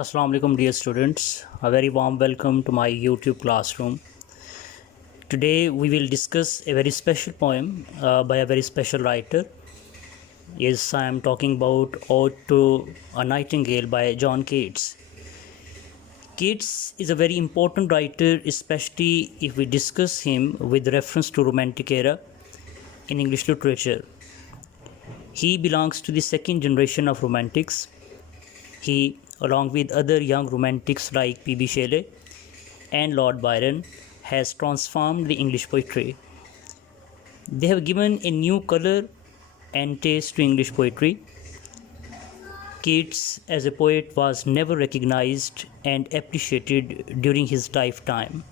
Assalamu alaikum dear students, a very warm welcome to my YouTube classroom. Today we will discuss a very special poem by a very special writer. Yes, I am talking about Ode to a Nightingale by John Keats. Keats is a very important writer, especially if we discuss him with reference to Romantic era in English literature. He belongs to the second generation of Romantics. He, along with other young Romantics like P.B. Shelley and Lord Byron, has transformed the English poetry. They have given a new color and taste to English poetry. Keats as a poet was never recognized and appreciated during his lifetime.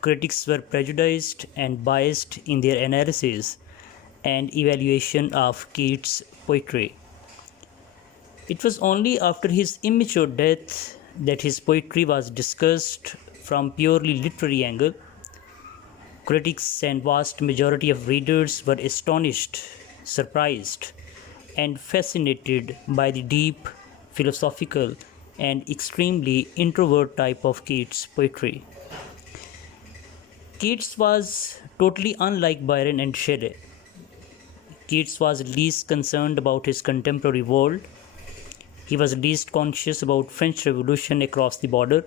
Critics were prejudiced and biased in their analysis and evaluation of Keats' poetry. It was only after his immature death that his poetry was discussed from purely literary angle. Critics and vast majority of readers were astonished, surprised, and fascinated by the deep, philosophical, and extremely introvert type of Keats' poetry. Keats was totally unlike Byron and Shelley. Keats was least concerned about his contemporary world. He was least conscious about French Revolution across the border.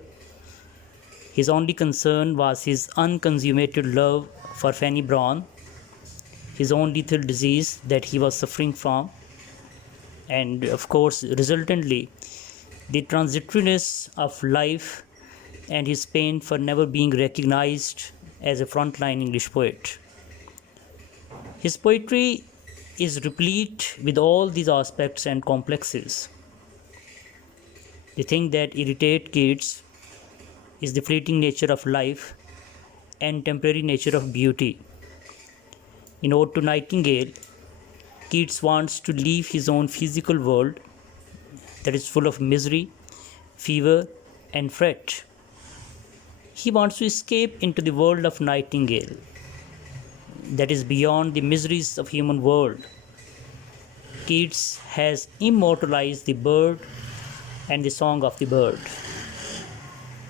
His only concern was his unconsummated love for Fanny Brawne, his own lethal disease that he was suffering from, and of course, resultantly, the transitoriness of life and his pain for never being recognized as a frontline English poet. His poetry is replete with all these aspects and complexes. The thing that irritates Keats is the fleeting nature of life and temporary nature of beauty. In Ode to Nightingale, Keats wants to leave his own physical world that is full of misery, fever, and fret. He wants to escape into the world of Nightingale that is beyond the miseries of human world. Keats has immortalized the bird and the song of the bird.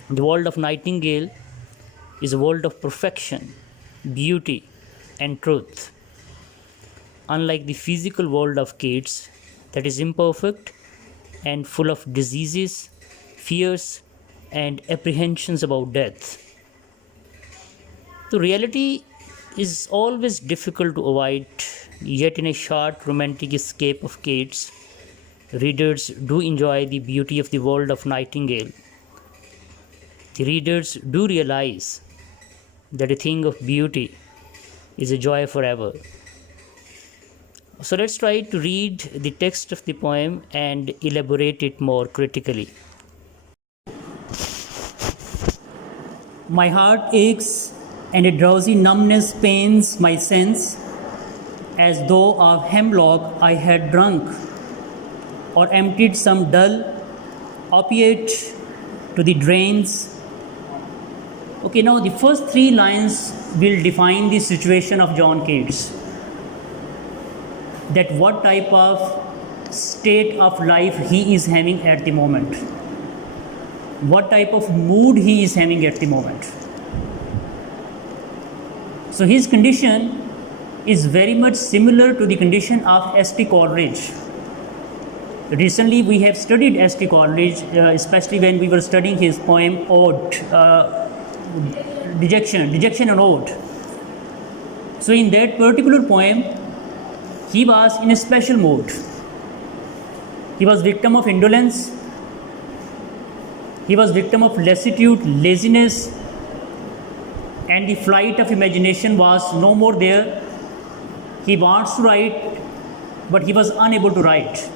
The world of Nightingale is a world of perfection, beauty, and truth. Unlike the physical world of Keats, that is imperfect and full of diseases, fears, and apprehensions about death. The reality is always difficult to avoid, yet in a short romantic escape of Keats, readers do enjoy the beauty of the world of Nightingale. The readers do realize that a thing of beauty is a joy forever. So let's try to read the text of the poem and elaborate it more critically. My heart aches and a drowsy numbness pains my sense, as though of hemlock I had drunk or emptied some dull opiate to the drains. Okay, now the first three lines will define the situation of John Keats. That what type of state of life he is having at the moment. What type of mood he is having at the moment. So his condition is very much similar to the condition of S.T. Coleridge. Recently, we have studied S.T. Coleridge, especially when we were studying his poem Ode, Dejection and Ode. So, in that particular poem, he was in a special mood. He was victim of indolence. He was victim of lassitude, laziness, and the flight of imagination was no more there. He wants to write, but he was unable to write.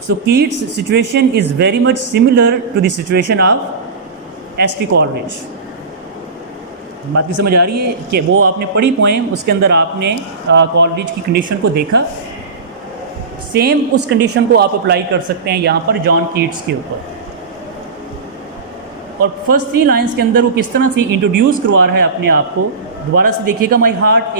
So Keats' situation is very much similar to the situation of S.T. Coleridge. बात की समझ आ रही है कि वो आपने पढ़ी poem, उसके अंदर आपने कॉलरिज की कंडीशन को देखा. सेम उस कंडीशन को आप अप्लाई कर सकते हैं यहाँ पर जॉन कीट्स के ऊपर. और फर्स्ट थ्री लाइंस के अंदर वो किस तरह से इंट्रोड्यूस करवा रहा है अपने आप को. दोबारा से देखिएगा. My heart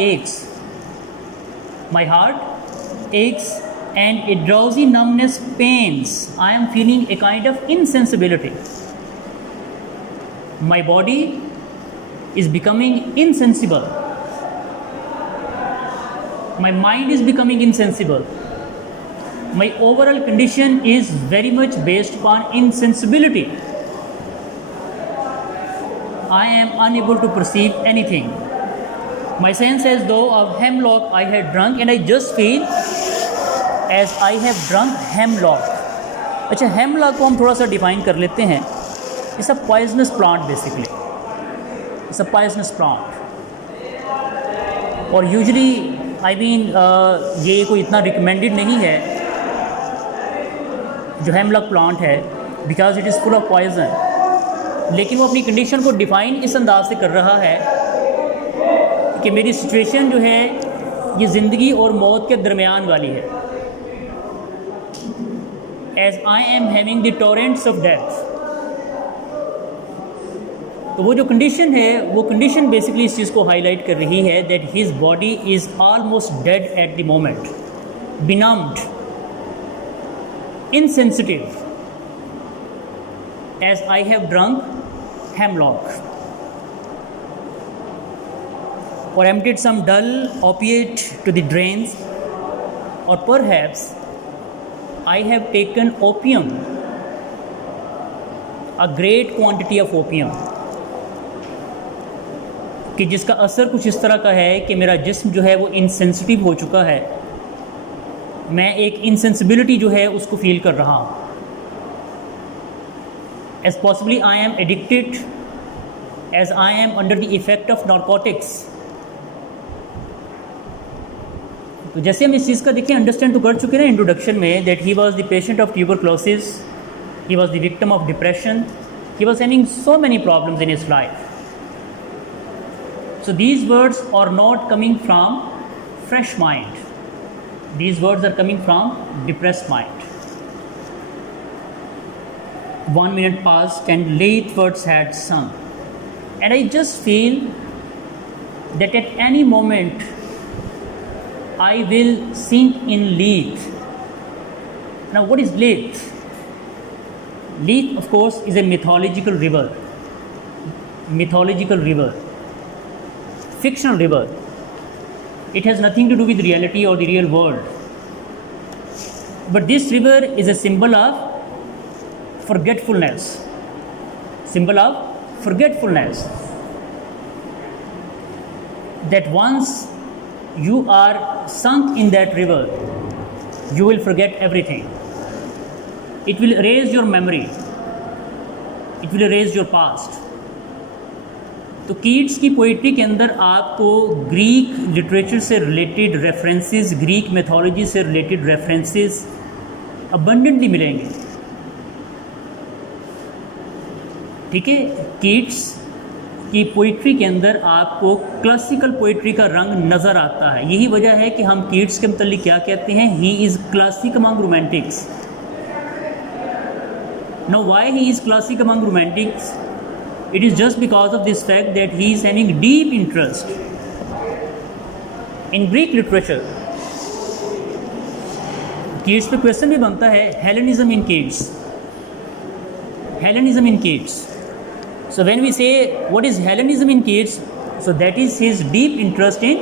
x and a drowsy numbness pains. I am feeling a kind of insensibility. My body is becoming insensible. My mind is becoming insensible. My overall condition is very much based upon insensibility. I am unable to perceive anything. My sense as though of hemlock I had drunk, and I just feel as I have drunk hemlock. अच्छा, hemlock को हम थोड़ा सा define कर लेते हैं. It's a poisonous plant basically. It's a poisonous plant. और usually ये कोई इतना रिकमेंडेड नहीं है जो हेमलॉक प्लांट है, because it is full of poison. लेकिन वो अपनी कंडीशन को डिफ़ाइन इस अंदाज से कर रहा है कि मेरी सिचुएशन जो है ये ज़िंदगी और मौत के दरमियान वाली है. As I am having the torrents of death. तो वो जो कंडीशन है, वो कंडीशन बेसिकली इस चीज़ को हाईलाइट कर रही है that his body is almost dead at the moment, benumbed, insensitive, as I have drunk hemlock or emptied some dull opiate to the drains, or perhaps I have taken opium, a great quantity of opium, कि जिसका असर कुछ इस तरह का है कि मेरा जिस्म जो है वो इनसेंसिटिव हो चुका है. मैं एक इनसेंसिबिलिटी जो है उसको फील कर रहा हूँ. As possibly I am addicted, as I am under the effect of narcotics. तो जैसे हम इस चीज़ का देखिए अंडरस्टैंड तो कर चुके हैं इंट्रोडक्शन में that he was the patient of tuberculosis, he was the victim of depression, he was having so many problems in his life. So these words are not coming from fresh mind. These words are coming from depressed mind. 1 minute passed and late words had sung, and I just feel that at any moment I will sink in Leith. Now what is Leith? Leith of course is a mythological river. Mythological river. Fictional river. It has nothing to do with reality or the real world. But this river is a symbol of forgetfulness. Symbol of forgetfulness. That once you are sunk in that river, you will forget everything. It will erase your memory. It will erase your past. तो Keats की poetry के अंदर आपको Greek literature से related references, Greek mythology से related references abundantly मिलेंगे. ठीक है, कीट्स की पोइट्री के अंदर आपको क्लासिकल पोइट्री का रंग नज़र आता है. यही वजह है कि हम कीट्स के मतलब क्या कहते हैं, ही is classic among Romantics. Now why he is classic among Romantics? It is just because of this fact that he is having deep interest in Greek literature. Keats पे क्वेश्चन भी बनता है, Hellenism in Keats. Hellenism in Keats. So when we say what is Hellenism in Keats, so that is his deep interest in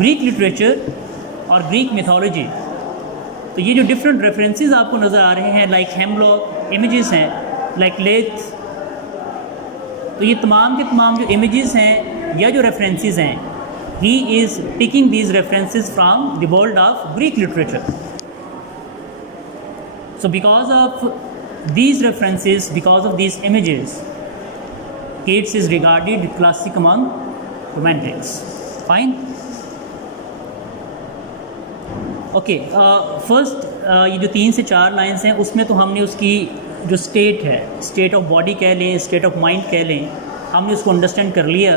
Greek literature or Greek mythology. तो ये जो different references आपको नज़र आ रहे हैं, like hemlock, images हैं, like Leith, तो ये तमाम के तमाम जो इमेजेस हैं या जो रेफरेंसेस हैं, he is taking these references from the world of Greek literature. So because of these references, because of these images, Keats is regarded classic among romantics. Fine. Okay, first ये जो 3 से 4 lines हैं उसमें तो हमने उसकी जो स्टेट है, स्टेट ऑफ बॉडी कह लें, स्टेट ऑफ माइंड कह लें, हमने उसको अंडरस्टैंड कर लिया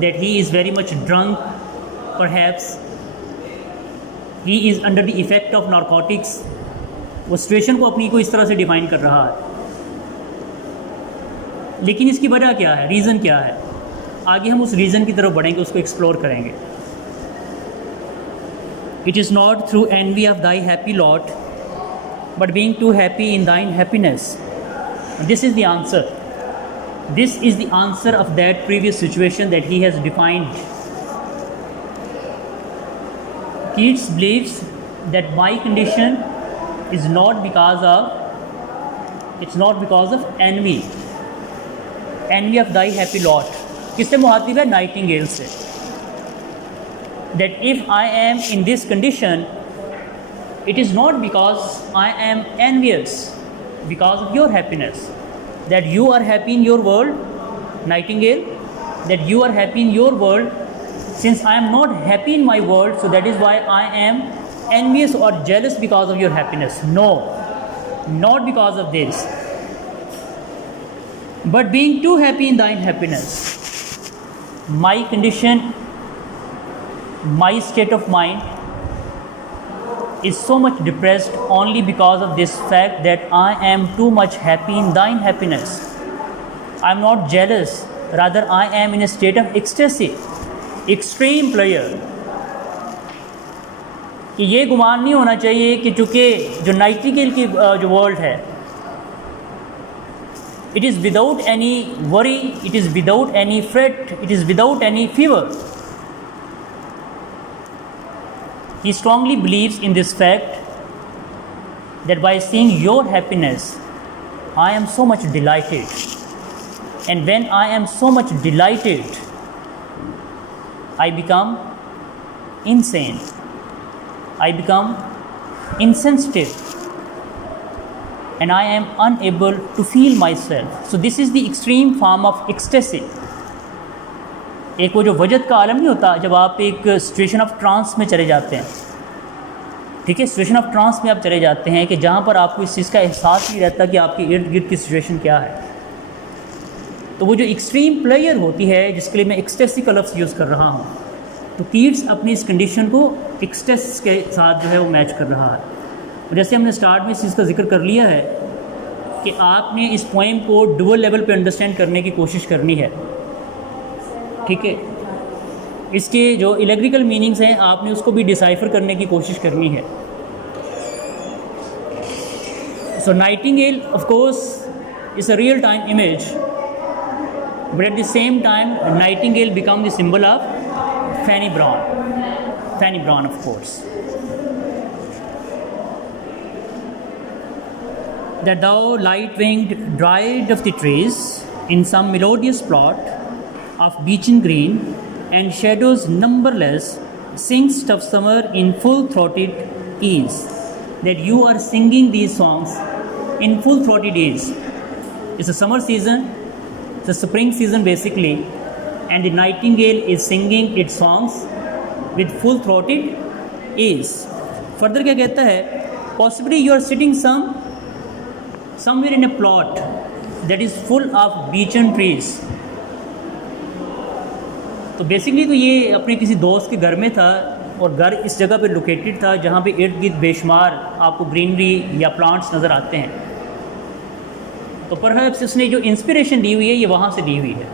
that he is very much drunk, perhaps he is under the effect of narcotics. वो सिचुएशन को अपनी को इस तरह से डिफाइन कर रहा है. लेकिन इसकी वजह क्या है, रीज़न क्या है, आगे हम उस रीज़न की तरफ बढ़ेंगे, उसको एक्सप्लोर करेंगे. It is not through envy of thy happy lot, but being too happy in thine happiness. This is the answer. This is the answer of that previous situation that he has defined. Keats believes that my condition is not because of envy of thy happy lot. किससे मुहातिब है? Nightingale से. That if I am in this condition, it is not because I am envious because of your happiness. That you are happy in your world, Nightingale, that you are happy in your world, since I am not happy in my world, so that is why I am envious or jealous because of your happiness. No, not because of this, but being too happy in thine happiness. My condition, my state of mind is so much depressed only because of this fact that I am too much happy in thine happiness. I am not jealous, rather I am in a state of ecstasy, extreme pleasure. कि ये गुमान नहीं होना चाहिए कि चूँकि जो Nightingale की जो वर्ल्ड है, it is without any worry, it is without any fret, it is without any fever. He strongly believes in this fact that by seeing your happiness, I am so much delighted. And when I am so much delighted, I become insane. I become insensitive. And I am unable to feel myself. So this is the extreme form of ecstasy. एक वो जो वजद का आलम नहीं होता जब आप एक situation of trans में चले जाते हैं, ठीक है, सिचुएशन ऑफ ट्रांस में आप चले जाते हैं कि जहाँ पर आपको इस चीज़ का एहसास नहीं रहता कि आपके इर्द गिर्द की सिचुएशन क्या है. तो वो जो एक्सट्रीम प्लेयर होती है जिसके लिए मैं एक्सटेसी का लफ्ज़ यूज़ कर रहा हूँ, तो कीट्स अपनी इस कंडीशन को एक्सटेस के साथ जो है वो मैच कर रहा है. और जैसे हमने स्टार्ट में इस चीज़ का जिक्र कर लिया है कि आपने इस पोएम को डुअल लेवल पे अंडरस्टैंड करने की कोशिश करनी है, ठीक है. इसके जो इलेक्ट्रिकल मीनिंग्स हैं आपने उसको भी डिसाइफर करने की कोशिश करनी है. So nightingale of course is a real time image, but at the same time Nightingale become the symbol of Fanny Brown of course. That thou light-winged dryad of the trees, in some melodious plot of beechen green and shadows numberless, singst of summer in full-throated ease. That you are singing these songs in full-throated ease. It's a summer season, the spring season basically, and the nightingale is singing its songs with full-throated ease. Further क्या कहता है? Possibly you are sitting somewhere in a plot that is full of beechen trees. तो basically तो ये अपने किसी दोस्त के घर में था और घर इस जगह पे लोकेटेड था जहाँ पे इर्द गिर्द बेशुमार आपको ग्रीनरी या प्लांट्स नज़र आते हैं. तो परहैप्स उसने जो इंस्पिरेशन ली हुई है ये वहाँ से ली हुई है,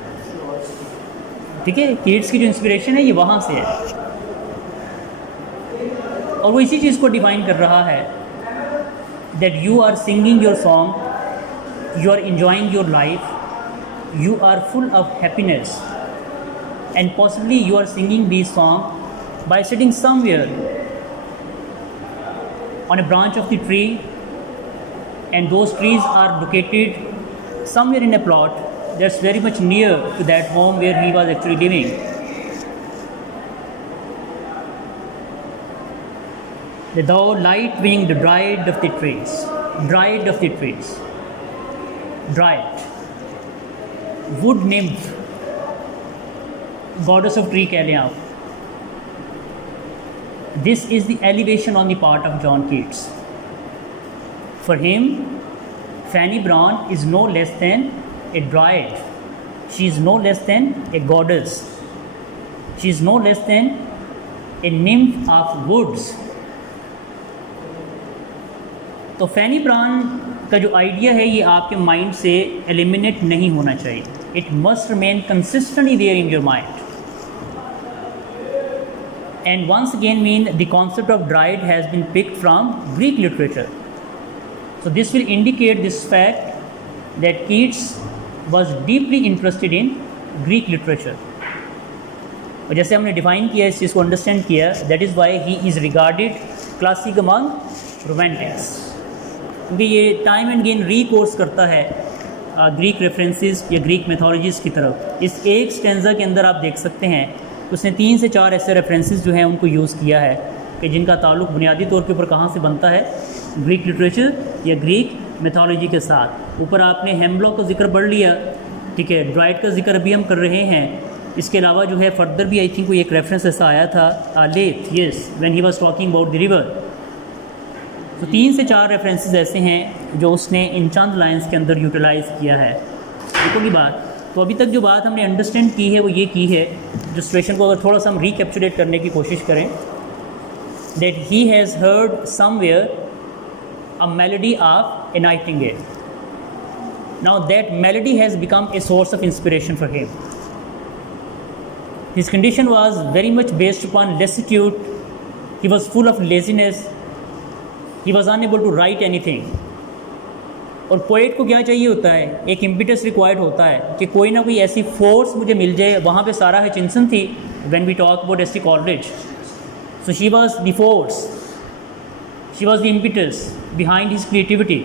ठीक है. कीट्स की जो इंस्पिरेशन है ये वहाँ से है और वो इसी चीज़ को डिफाइन कर रहा है. That you are singing your song, you are enjoying your life, you are full of happiness, and possibly you are singing these songs by sitting somewhere on a branch of the tree, and those trees are located somewhere in a plot that's very much near to that home where he was actually living. The thou light-winged dryad of the trees, dryad of the trees, dryad, wood nymph, goddess of tree कह लें आप. This is the elevation on the part of John Keats. For him, Fanny Brown is no less than a dryad. She is no less than a goddess. She is no less than a nymph of woods. तो फैनी brown का जो idea है ये आपके mind से eliminate नहीं होना चाहिए. It must remain consistently there in your mind. and once again mean the concept of dried has been picked from Greek literature. So this will indicate this fact that Keats was deeply interested in Greek literature. और जैसे हमने define किया, इस चीज़ को understand किया, that is why he is regarded classic among Romantics, क्योंकि ये time and again recourse करता है ग्रीक रेफरेंसेस या ग्रीक मैथोलॉजीज़ की तरफ. इस एक स्टेंजा के अंदर आप देख सकते हैं कि उसने 3 से 4 ऐसे रेफरेंसेस जो हैं उनको यूज़ किया है कि जिनका ताल्लुक़ बुनियादी तौर के ऊपर कहाँ से बनता है, ग्रीक लिटरेचर या ग्रीक मैथोलॉजी के साथ. ऊपर आपने हेमलॉक का जिक्र पढ़ लिया, ठीक है, ड्राइड का जिक्र अभी हम कर रहे हैं. इसके अलावा जो है फर्दर भी आई थिंक कोई एक रेफरेंस ऐसा आया था, Lethe, yes, when he was talking about the river. तो 3 से 4 रेफरेंसेस ऐसे हैं जो उसने इन चंद लाइंस के अंदर यूटिलाइज़ किया है. बिल्कुल बात. तो अभी तक जो बात हमने अंडरस्टैंड की है वो ये की है, जो सिचुएशन को अगर थोड़ा सा हम रिकैप्चुलेट करने की कोशिश करें, that he has heard somewhere a melody of a nightingale. Now that melody has become a source of inspiration for him. His condition was very much based upon lassitude. He was full of laziness. He was unable to write anything. और poet को क्या चाहिए होता है, एक impetus required होता है कि कोई ना कोई ऐसी फोर्स मुझे मिल जाए. वहाँ पे सारा हचिंसन थी when we talk about S.T. Coleridge. So she was the force. She was the impetus behind his creativity.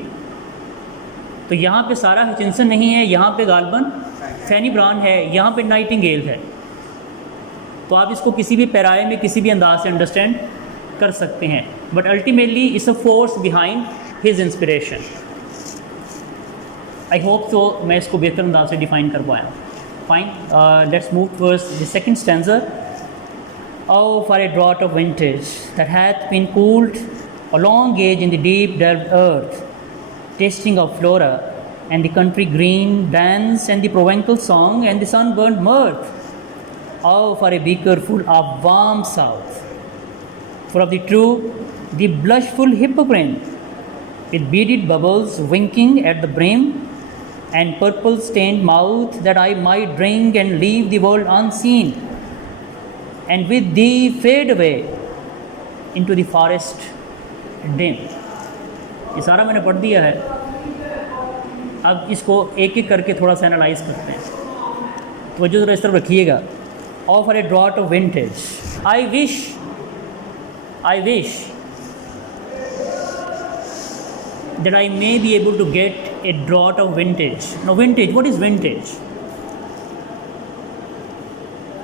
तो यहाँ पे सारा हचिंसन नहीं है, यहाँ पे गालबन फैनी ब्राउन है, यहाँ पे नाइटिंगेल है. तो आप इसको किसी भी पैराए में किसी भी अंदाज से अंडरस्टैंड कर सकते हैं, but ultimately it's a force behind his inspiration. I hope so मैं इसको बेहतर अंदाज से डिफाइन कर पाया. Fine, let's move towards the second stanza. Oh, for a draught of vintage that hath been cooled a long age in the deep delved earth, tasting of flora and the country green dance and the provencal song and the sunburnt mirth. Oh, for a beaker full of warm south, full of the true, the blushful hippocrene, with beaded bubbles winking at the brim, and purple stained mouth, that I might drink and leave the world unseen, and with thee fade away into the forest dim. ये सारा मैंने पढ़ दिया है. अब इसको एक एक करके थोड़ा सा एनालाइज करते हैं. तो जो ज़रा इस तरफ रखिएगा. Offer a draught of vintage. I wish that I may be able to get a draught of vintage. Now vintage, what is vintage?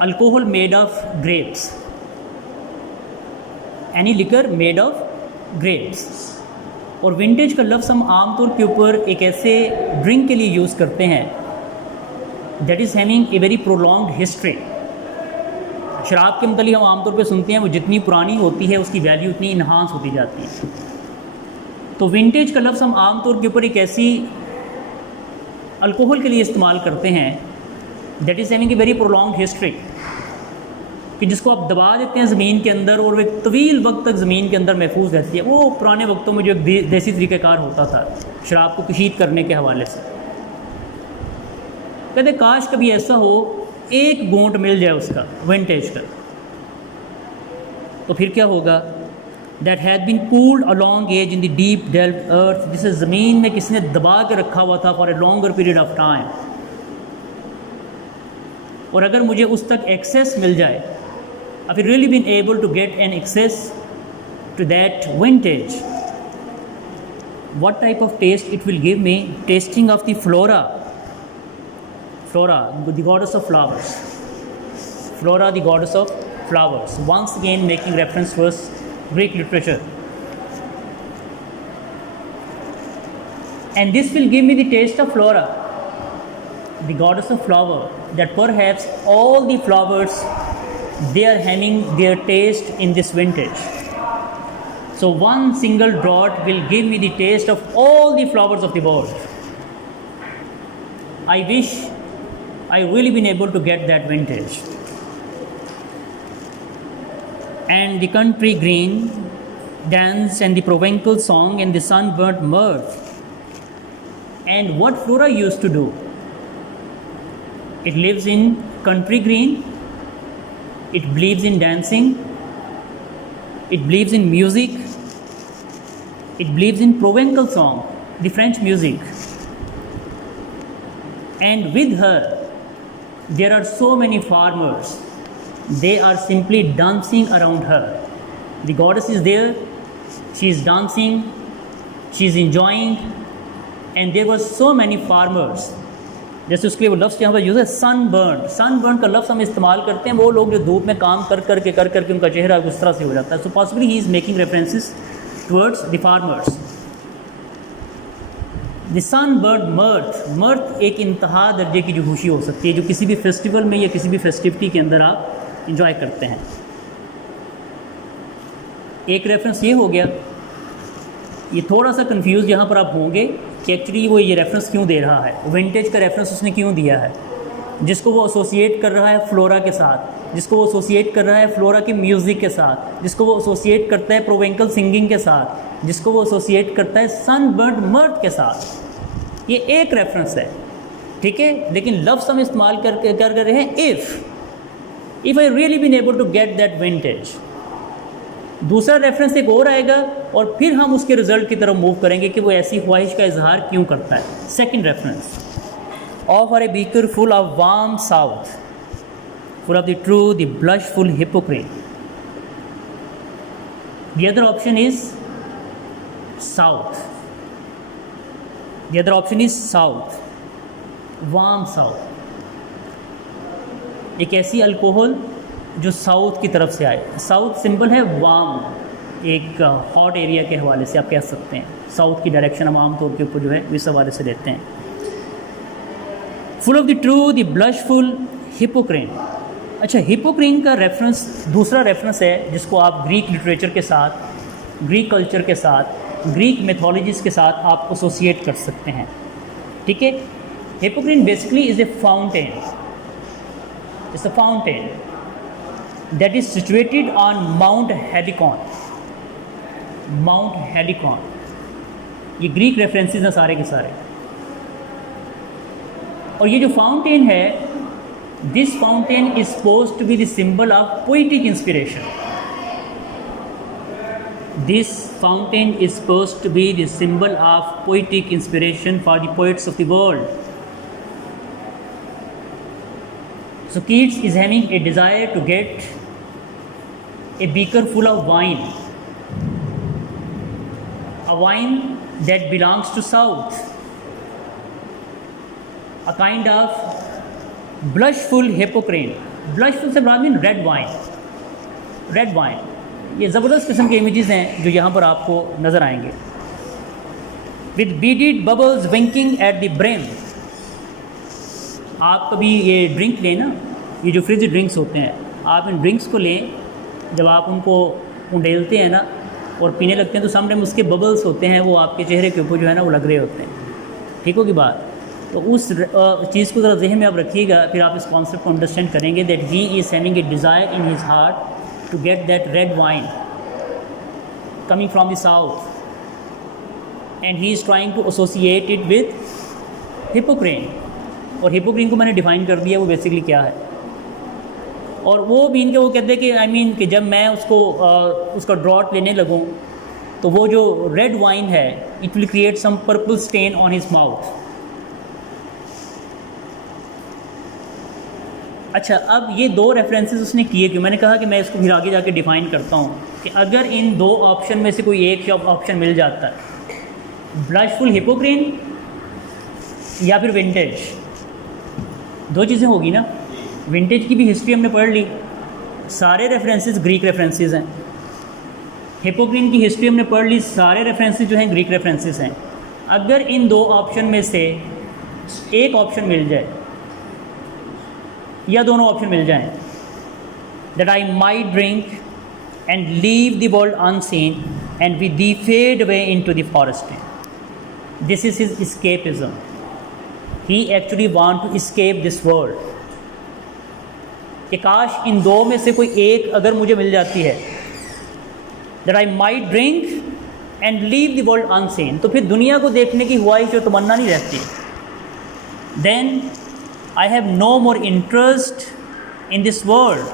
Alcohol made of grapes. Any liquor made of grapes. और vintage का लफ्ज़ हम आमतौर के ऊपर एक ऐसे drink के लिए यूज़ करते हैं that is having a very prolonged history. शराब के मतलब हम आमतौर पे सुनते हैं वो जितनी पुरानी होती है उसकी वैल्यू उतनी इन्हांस होती जाती है. तो विंटेज का लफ्ज़ हम आमतौर के ऊपर एक ऐसी अल्कोहल के लिए इस्तेमाल करते हैं that is having a very prolonged history, कि जिसको आप दबा देते हैं ज़मीन के अंदर और वह तवील वक्त तक ज़मीन के अंदर महफूज रहती है. वो पुराने वक्तों में जो एक देसी तरीक़ाकार होता था शराब को कशीद करने के हवाले से. कहते काश कभी ऐसा हो एक घूंट मिल जाए उसका विंटेज का, तो फिर क्या होगा. That had been cooled a long age in the deep delved earth, जिसे ज़मीन में किसी ने दबा के रखा हुआ था for a longer period of time. और अगर मुझे उस तक एक्सेस मिल जाए, I've really been able to get an access to that vintage, what type of taste it will give me? Tasting of the flora, the goddess of flowers. Flora, the goddess of flowers. Once again making reference to Greek literature. And this will give me the taste of flora, the goddess of flower, that perhaps all the flowers, they are having their taste in this vintage. So one single draught will give me the taste of all the flowers of the world. I wish I really been able to get that vintage. And the country green dance and the provencal song and the sunburnt mirth. And what flora used to do? It lives in country green, it believes in dancing, it believes in music, it believes in Provençal song, the French music. And with her, there are so many farmers. They are simply dancing around her. The goddess is there, she is dancing, she is enjoying, and there were so many farmers. जैसे उसके लिए वो लफ्ज़ यहाँ पर use है sunburn. Sunburn का लफ्ज़ हम इस्तेमाल करते हैं वो लोग जो धूप में काम कर करके उनका चेहरा उस तरह से हो जाता है. So possibly he is making references towards the farmers. The sunburn mirth एक इंतहा दर्जे की जो खुशी हो सकती है जो किसी भी फेस्टिवल में या किसी भी फेस्टिविटी के अंदर आप इंजॉय करते हैं. एक रेफरेंस ये हो गया. ये थोड़ा सा कंफ्यूज यहाँ पर आप होंगे कि एक्चुअली वो ये रेफरेंस क्यों दे रहा है, विंटेज का रेफरेंस उसने क्यों दिया है. जिसको वो एसोसिएट कर रहा है फ्लोरा के साथ, जिसको वो एसोसिएट कर रहा है फ्लोरा के म्यूज़िक के साथ, जिसको वो एसोसिएट करता है प्रोवेंकल सिंगिंग के साथ, जिसको वो एसोसिएट करता है सनबर्न मर्थ के साथ. ये एक रेफरेंस है, ठीक है. लेकिन लफ्ज़ हम इस्तेमाल कर रहे हैं if I really been able to get that vintage. दूसरा रेफरेंस एक और आएगा और फिर हम उसके रिजल्ट की तरफ मूव करेंगे कि वो ऐसी ख्वाहिश का इजहार क्यों करता है. Second reference, O for a beaker full of warm south, full of the true the blushful Hippocrene. The other option is south. The other option is south, warm south. एक ऐसी अल्कोहल जो साउथ की तरफ से आए. साउथ सिंबल है warm, एक hot area के हवाले से आप कह सकते हैं. साउथ की डायरेक्शन हम आमतौर के ऊपर जो है इस हवाले से लेते हैं. Full of the true the blushful Hippocrene. अच्छा, हिपोक्रेन का रेफरेंस दूसरा रेफरेंस है जिसको आप ग्रीक लिटरेचर के साथ, ग्रीक कल्चर के साथ, ग्रीक मैथोलॉजीज़ के साथ आप एसोसिएट कर सकते हैं, ठीक है. Hippocrene basically is a fountain. It's a fountain that is situated on Mount Helicon. Mount Helicon. ये ग्रीक रेफरेंसेस हैं सारे के सारे. और ये जो फाउंटेन है, this fountain is supposed to be the symbol of poetic inspiration. This fountain is supposed to be the symbol of poetic inspiration for the poets of the world. So Keats is having a desire to get a beaker full of wine, a wine that belongs to South, a kind of blushful hippocrene. Blushful से मुराद mean red wine. Red wine, ये ज़बरदस्त किस्म के images हैं जो यहाँ पर आपको नज़र आएंगे. With beaded bubbles winking at the brim. आप कभी ये ड्रिंक लें ना, ये जो फ्रिज ड्रिंक्स होते हैं, आप इन ड्रिंक्स को लें, जब आप उनको उंडेलते हैं ना और पीने लगते हैं तो समटाइम उसके बबल्स होते हैं वो आपके चेहरे के ऊपर जो है ना वो लग रहे होते हैं. ठीक होगी बात. तो उस चीज़ को ज़रा जहन में आप रखिएगा, फिर आप इस कॉन्सेप्ट को अंडरस्टैंड करेंगे that he is having a desire in his heart to get that red wine coming from the south and he is trying to associate it with Hippocrene. और हिपोक्रेन को मैंने डिफ़ाइन कर दिया, वो basically क्या है. और वो भी इनके वो कहते हैं कि कि जब मैं उसका ड्रॉट लेने लगूँ तो वो जो रेड वाइन है it will create some purple stain on his mouth. अच्छा, अब ये दो रेफरेंसेस उसने किए कि मैंने कहा कि मैं इसको फिर आगे जाके डिफ़ाइन करता हूँ कि अगर इन दो ऑप्शन में से कोई एक ऑप्शन मिल जाता है, ब्लशफुल हिपोक्रेन या फिर विंटेज, दो चीज़ें होगी ना. विंटेज की भी हिस्ट्री हमने पढ़ ली, सारे रेफरेंसेस ग्रीक रेफरेंसेस हैं. हिपोक्रेन की हिस्ट्री हमने पढ़ ली, सारे रेफरेंसेस जो हैं ग्रीक रेफरेंसेस हैं. अगर इन दो ऑप्शन में से एक ऑप्शन मिल जाए या दोनों ऑप्शन मिल जाएं, that I might drink and leave the world unseen and with thee fade away into the forest. This is his escapism. He actually want to escape this world. कि काश इन दो में से कोई एक अगर मुझे मिल जाती है, that I might drink and leave the world unseen, तो फिर दुनिया को देखने की ख्वाहिश और तमन्ना नहीं रहती. Then I have no more interest in this world.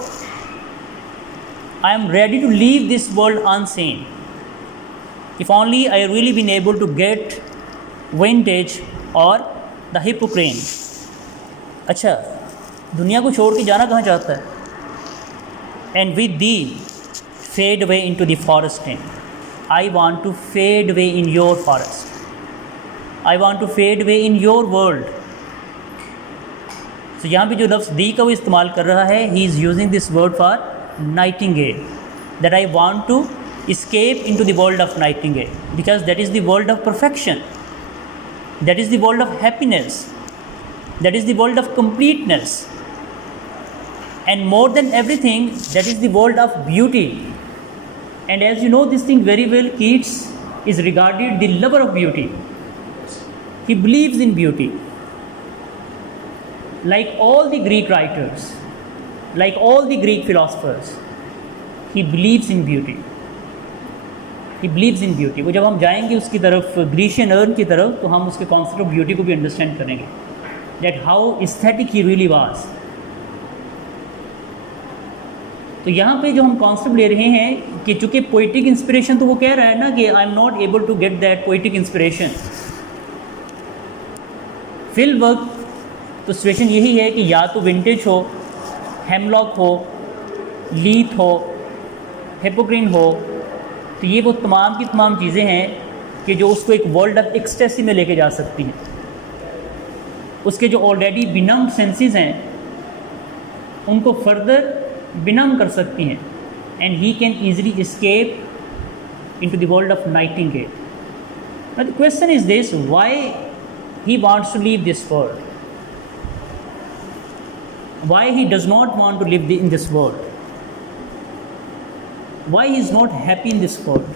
I am ready to leave this world unseen. If only I really been able to get vintage or the Hippocrene. अच्छा, दुनिया को छोड़ के जाना कहाँ चाहता है? And with thee, fade away into the forest. I want to fade away in your forest. I want to fade away in your world. So यहाँ पे जो लफ्ज़ दी का वो इस्तेमाल कर रहा है, he is using this word for nightingale, that I want to escape into the world of nightingale, because that is the world of perfection, that is the world of happiness, that is the world of completeness, and more than everything, that is the world of beauty. And as you know this thing very well, Keats is regarded the lover of beauty. He believes in beauty. Like all the Greek writers, like all the Greek philosophers, he believes in beauty. He believes in beauty. वो जब हम जाएंगे उसकी तरफ, Grecian earn की तरफ, तो हम उसके कॉन्सेप्ट ऑफ ब्यूटी को भी अंडरस्टैंड करेंगे, that how aesthetic he really was. तो यहाँ पे जो हम कॉन्सेप्ट ले रहे हैं कि चूँकि पोइटिक इंस्पिरेशन, तो वो कह रहा है ना कि I am not able to get that poetic inspiration. फिल वक्त तो सिचुएशन यही है कि या तो विंटेज हो, हेमलॉक हो, लीथ हो, हिप्पोक्रीन हो, तो ये वो तमाम की तमाम चीज़ें हैं कि जो उसको एक वर्ल्ड ऑफ एक्सटेसी में लेके जा सकती हैं. उसके जो ऑलरेडी बिनम सेंसेस हैं उनको फर्दर बिनम कर सकती हैं, and he can easily escape into the world of Nightingale. Now the question is this: why he wants to leave this world? Why he does not want to live in this world? Why he is not happy in this world?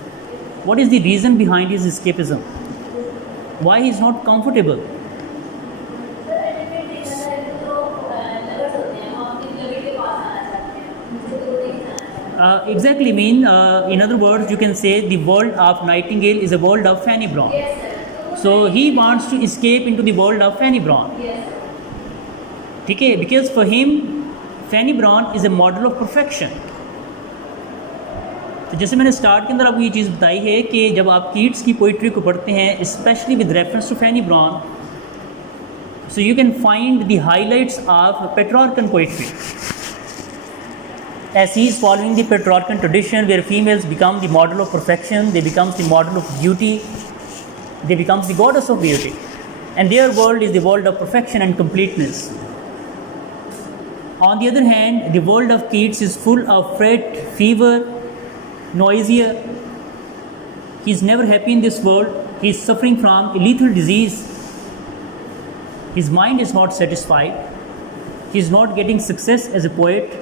What is the reason behind his escapism? Why he is not comfortable? Exactly, in other words, you can say the world of Nightingale is a world of Fanny Brown. So he wants to escape into the world of Fanny Brown. ठीक है, because for him Fanny Brown is a model of perfection. तो जैसे मैंने start के अंदर आपको ये चीज़ बताई है कि जब आप कीट्स की पोइट्री को पढ़ते हैं, specially with reference to Fanny Brawne, so you can find the highlights of Petrarchan poetry. As he is following the Petrarchan tradition, where females become the model of perfection, they become the model of beauty, they become the goddess of beauty, and their world is the world of perfection and completeness. On the other hand, the world of Keats is full of fret, fever, nausea. He is never happy in this world. He is suffering from a lethal disease. His mind is not satisfied. He is not getting success as a poet.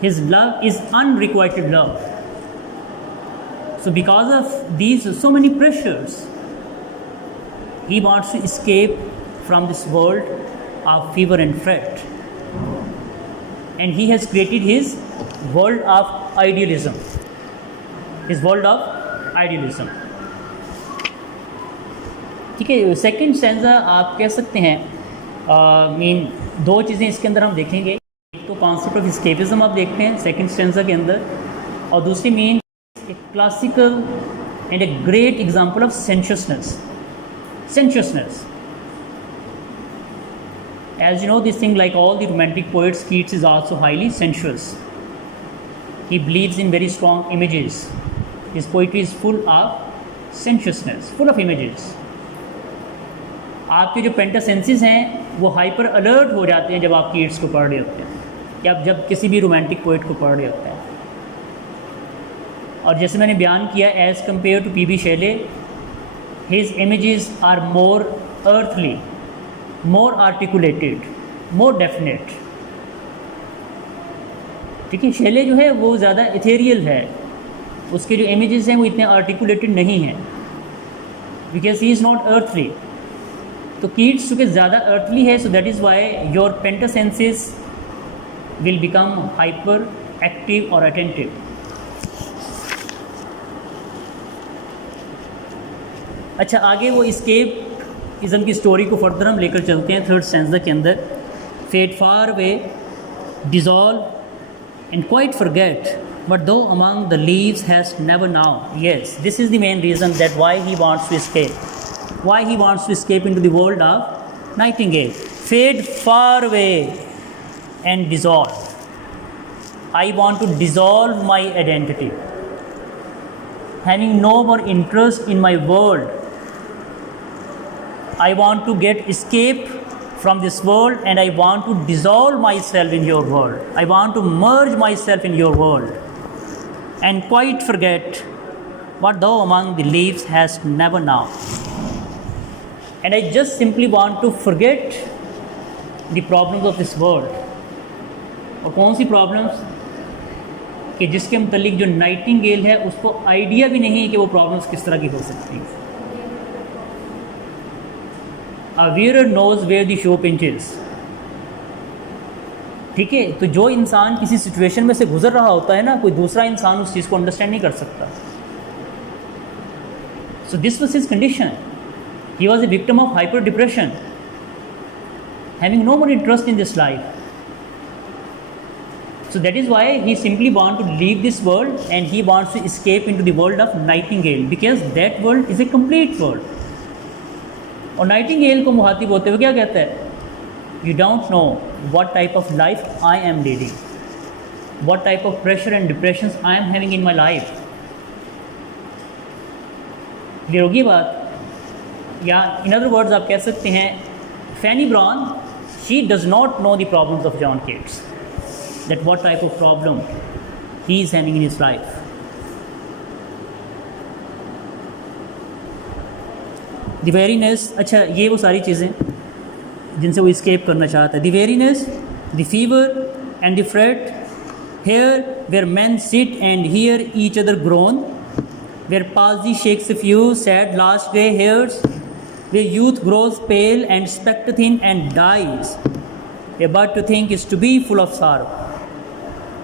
His love is unrequited love. So because of these so many pressures, he wants to escape from this world of fever and fret. And he has created his world of idealism. His world of idealism. ठीक है, second stanza आप कह सकते हैं, mean दो चीज़ें इसके अंदर हम देखेंगे. एक तो कॉन्सेप्ट ऑफ एस्केपिज्म आप देखते हैं सेकेंड स्टैंजा के अंदर, और दूसरी मीन एक classical and a great example of sensuousness. As you know this thing, like all the romantic poets, Keats is also highly sensuous. He believes in very strong images. His poetry is full of sensuousness, full of images. आपके जो पेंटासेंसेस हैं वो hyper alert हो जाते हैं जब आप Keats को पढ़ रहे होते हैं, या जब किसी भी रोमांटिक पोइट को पढ़ रहे होते हैं. और जैसे मैंने बयान किया, as compare to P B Shelley, his images are more earthly, more articulated, more definite. ठीक है, शेले जो है वो ज़्यादा इथेरियल है, उसके जो इमेजेस हैं वो इतने आर्टिकुलेटेड नहीं हैं, because he is not earthly. तो कीट्स चूँकि ज़्यादा अर्थली है, so that is why your pentasenses will become hyper active और अटेंटिव. अच्छा, आगे वो एस्केप इज़म की स्टोरी को फर्दर हम लेकर चलते हैं थर्ड स्टैंजा के अंदर. Fade far away, dissolve and quite forget But though among the leaves has never now. Yes, this is the main reason that why he wants to escape. Why he wants to escape into the world of nightingale. Fade far away and dissolve. I want to dissolve my identity. Having no more interest in my world. I want to get escape from this world and I want to dissolve myself in your world. I want to merge myself in your world. And quite forget what thou among the leaves hast never known. And I just simply want to forget the problems of this world. और कौन सी problems कि जिसके मुतल्लिक जो Nightingale है उसको idea भी नहीं है कि वो प्रॉब्लम्स किस तरह की हो सकती हैं. A wearer knows where the shoe pinches. ठीक है, तो जो इंसान किसी सिचुएशन में से गुजर रहा होता है ना, कोई दूसरा इंसान उस चीज़ को अंडरस्टैंड नहीं कर सकता. So this was his condition. He was a victim of hyper depression, having no more interest in this life. So that is why he simply wants to leave this world and he wants to escape into the world of nightingale, because that world is a complete world. और Nightingale को मुहातिब होते हुए क्या कहता है? You don't know what type of life I am leading, what type of pressure and depressions I am having in my life. Clear होगी बात? या in other words आप कह सकते हैं फैनी brown, she does not know the problems of John Keats, that what type of problem he is having in his life. The weariness, अच्छा ये वो सारी चीज़ें जिनसे वो escape करना चाहता है. The weariness, the fever and the fret, here where men sit and hear each other groan, where palsy shakes a few sad last grey hairs, where youth grows pale and spectre thin and dies, a bud to think is to be full of sorrow,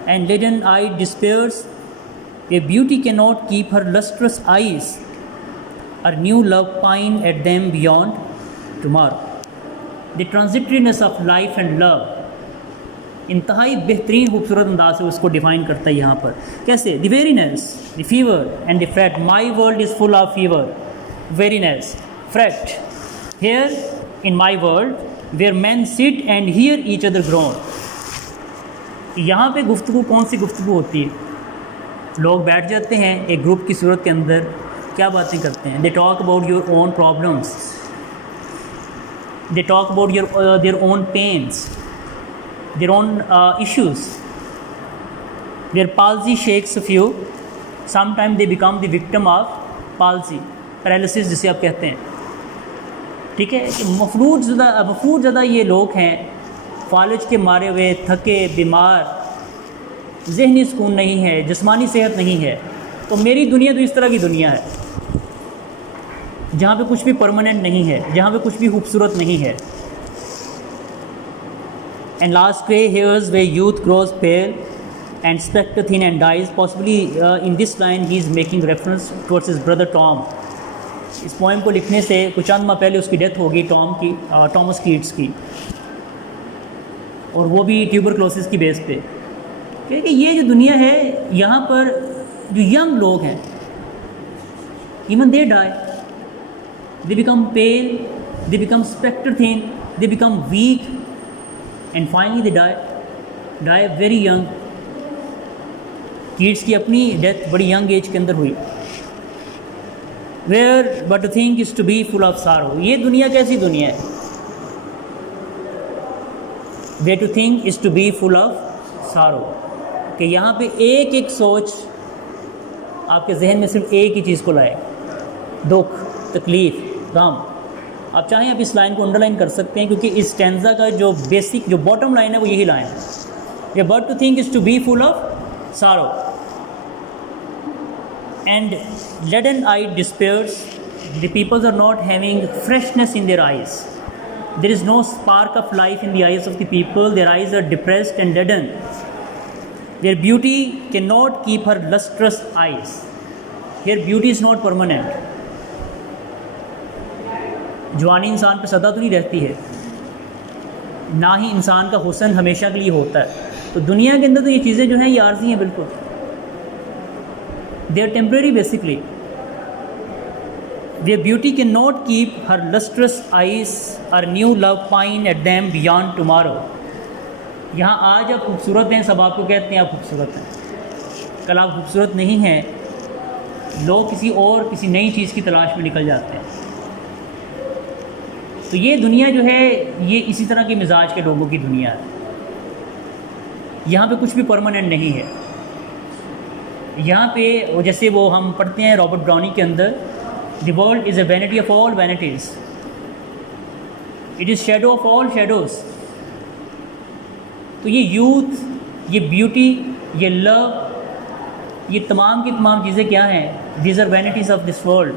and leaden-eyed despairs, where beauty cannot keep her lustrous eyes, or new love pine at them beyond tomorrow. The transitoriness of life and love, इंतहाई बेहतरीन खूबसूरत अंदाज से उसको define करता है यहाँ पर. कैसे? The weariness, the fever and the fret. My world is full of fever, weariness, fret. Here in my world, where men sit and hear each other groan. यहाँ पे गुफ्तगू कौन सी गुफ्तगू होती है? लोग बैठ जाते हैं एक ग्रुप की सूरत के अंदर, क्या बातें करते हैं? They talk about your own problems, they talk about your their own pains, their own issues. There palsy shakes a few, sometime they become the victim of palsy, paralysis जिसे आप कहते हैं. ठीक है, मफलूज ज़्यादा ये लोग हैं, फालिज के मारे हुए, थके, बीमार, ज़हनी सुकून नहीं है, जिस्मानी सेहत नहीं है. तो मेरी दुनिया तो इस तरह की दुनिया है जहाँ पे कुछ भी परमानेंट नहीं है, जहाँ पे कुछ भी खूबसूरत नहीं है. And last grey hairs where youth grows pale and spectre thin and dies. Possibly in this line he is making reference towards his brother Tom. इस पोएम को लिखने से कुछ चंद माह पहले उसकी डेथ होगी, टॉम की, टॉमस कीट्स की, और वो भी ट्यूबरक्लोसिस की बेस पे. क्योंकि ये जो दुनिया है, यहाँ पर जो यंग लोग हैं, even they die, they become pale, they become spectre thin, they become weak, and finally they die very young. Keats की अपनी डेथ बड़ी यंग एज के अंदर हुई. Where but to think is to be full of sorrow. ये दुनिया कैसी दुनिया है? Where to think is to be full of sorrow, कि यहाँ पे एक एक सोच आपके जहन में सिर्फ एक ही चीज़ को लाए, दुख, तकलीफ़, गम. आप चाहें आप इस लाइन को अंडरलाइन कर सकते हैं, क्योंकि इस स्टैंजा का जो बेसिक, जो बॉटम लाइन है वो यही लाइन है. ये but to think is to be full of sorrow and leaden-eyed despairs. The peoples are not having freshness in their eyes. There is no spark of life in the eyes of the people. Their eyes are depressed and leaden. Their beauty cannot keep her lustrous eyes. Here beauty is not permanent. जवानी इंसान पर सदा तो नहीं रहती है, ना ही इंसान का हुस्न हमेशा के लिए होता है. तो दुनिया के अंदर तो ये चीज़ें जो हैं ये आर्जी हैं बिल्कुल. They are temporary basically. Where beauty cannot keep her lustrous eyes, or new love pine at them beyond tomorrow. यहाँ आज आप खूबसूरत हैं, सब आपको कहते हैं आप खूबसूरत हैं, कल आप खूबसूरत नहीं हैं, लोग किसी और किसी नई चीज़ की तलाश में निकल जाते हैं। तो ये दुनिया जो है ये इसी तरह के मिजाज के लोगों की दुनिया है। यहाँ पे कुछ भी परमानेंट नहीं है। यहाँ पे जैसे वो हम पढ़ते हैं रॉबर्ट ब्राउनी के अंदर, the world is a vanity of all vanities, it is shadow of all shadows. तो ये यूथ, ये ब्यूटी, ये लव, ये तमाम की तमाम चीज़ें क्या हैं? These are vanities of this world.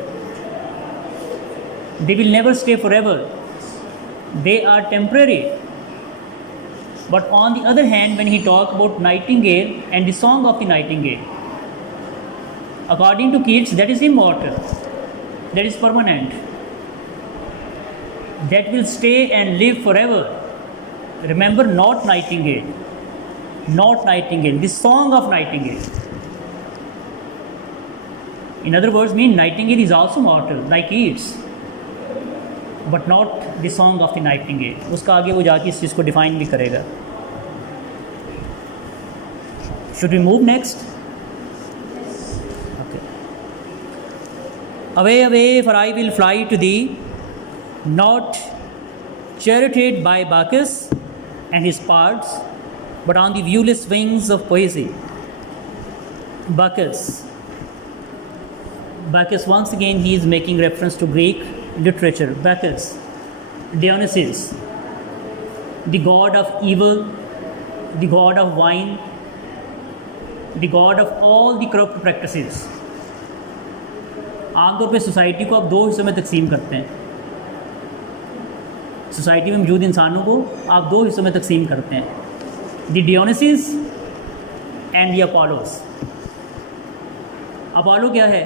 They will never stay for ever, they are temporary. But on the other hand, when he talked about Nightingale and the song of the Nightingale, according to Keats, that is immortal, that is permanent, that will stay and live forever. Remember, not Nightingale, not Nightingale, the song of Nightingale. In other words, mean Nightingale is also mortal, like Keats, but not the song of the Nightingale. उसका आगे वो जाके इस चीज़ को define भी करेगा। Should we move next? Okay. Away away for I will fly to thee, not charioted by Bacchus and his parts, but on the viewless wings of poesy. Bacchus, once again he is making reference to Greek literature. Bacchus, Dionysus, the god of evil, the god of wine, the god of all the corrupt practices. आमतौर पे society को आप दो हिस्सों में तकसीम करते हैं। सोसाइटी में मौजूद इंसानों को आप दो हिस्सों में तकसीम करते हैं, the Dionysus and the Apollos. Apollo क्या है?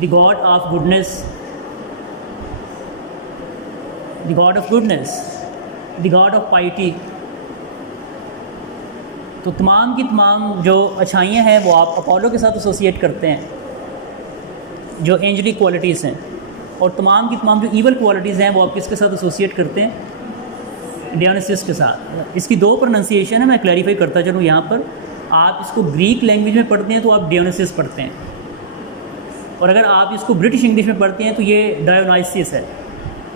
The god of goodness, the god of goodness, the god of piety. तो तमाम की तमाम जो अच्छाइयाँ हैं वो आप अपोलो के साथ एसोसिएट करते हैं, जो एंजलिक क्वालिटीज़ हैं, और तमाम की तमाम जो ईवल क्वालिटीज़ हैं वो आप किसके साथ एसोसिएट करते हैं? डियोनिसिस के साथ। इसकी दो प्रोनाउंसिएशन है, मैं क्लैरिफाई करता चलूँ यहाँ पर। आप इसको ग्रीक लैंग्वेज में पढ़ते हैं तो आप डियोनिसिस पढ़ते हैं, और अगर आप इसको ब्रिटिश इंग्लिश में पढ़ते हैं तो ये डायोनाइसिस है,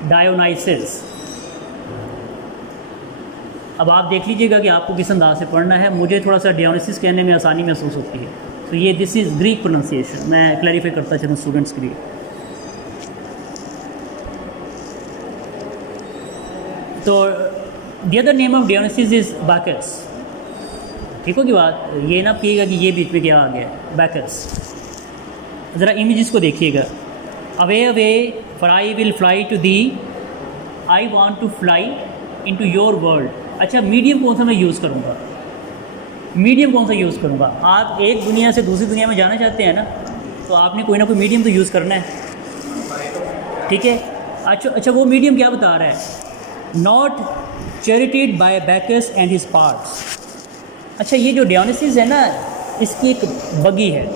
डायोनाइसिस। अब आप देख लीजिएगा कि आपको किस अंदाज से पढ़ना है। मुझे थोड़ा सा डियोनिसिस कहने में आसानी महसूस होती है, तो ये दिस इज़ ग्रीक प्रोनाउंसिएशन। मैं क्लैरिफाई करता चलूँ स्टूडेंट्स के लिए। तो the other name of Dionysus is Bacchus. ठीक होगी बात? ये ना कहिएगा कि ये बीच में क्या आ गया, बैकस। ज़रा इमेजेस को देखिएगा। Away away for I will fly to thee, I want to fly into your world. अच्छा, मीडियम कौन सा मैं यूज़ करूँगा? मीडियम कौन सा यूज़ करूँगा? आप एक दुनिया से दूसरी दुनिया में जाना चाहते हैं ना, तो आपने कोई ना कोई मीडियम तो यूज़ करना है। ठीक है। अच्छा, वो मीडियम क्या बता रहा है? Not charioted by Bacchus and his parts. अच्छा, ये जो डियोनिसिस है ना, इसकी एक बगी है।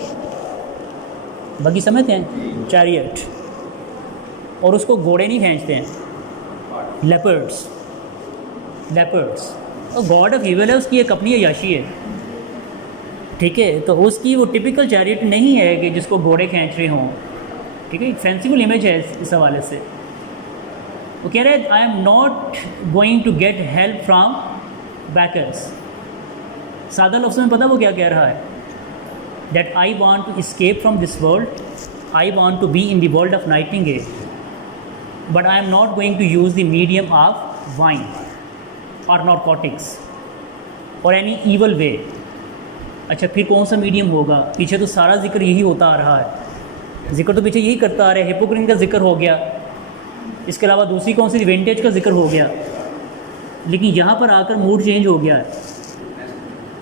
बगी समझते हैं? चैरियट। और उसको घोड़े नहीं खींचते हैं, लेपर्ड्स। और गॉड ऑफ इविल है, उसकी एक अपनी अयाशी है। ठीक है, तो उसकी वो टिपिकल चैरियट नहीं है कि जिसको घोड़े खींच रहे हों। ठीक है, एक सेंसिबल इमेज है इस हवाले से। वो कह रहे हैं I am not going to get help from Bacchus. सादा लफ्ज़ों में पता वो क्या कह रहा है? That I want to escape from this world, I want to be in the world of nightingale, but I am not going to use the medium of wine और नारकोटिक्स और एनी ईवल वे। अच्छा, फिर कौन सा medium होगा? पीछे तो सारा जिक्र यही होता आ रहा है। जिक्र तो पीछे यही करता आ रहा है। हिपोक्रेट का जिक्र हो गया, इसके अलावा दूसरी कौन सी? विंटेज का जिक्र हो गया। लेकिन यहाँ पर आकर मूड चेंज हो गया है।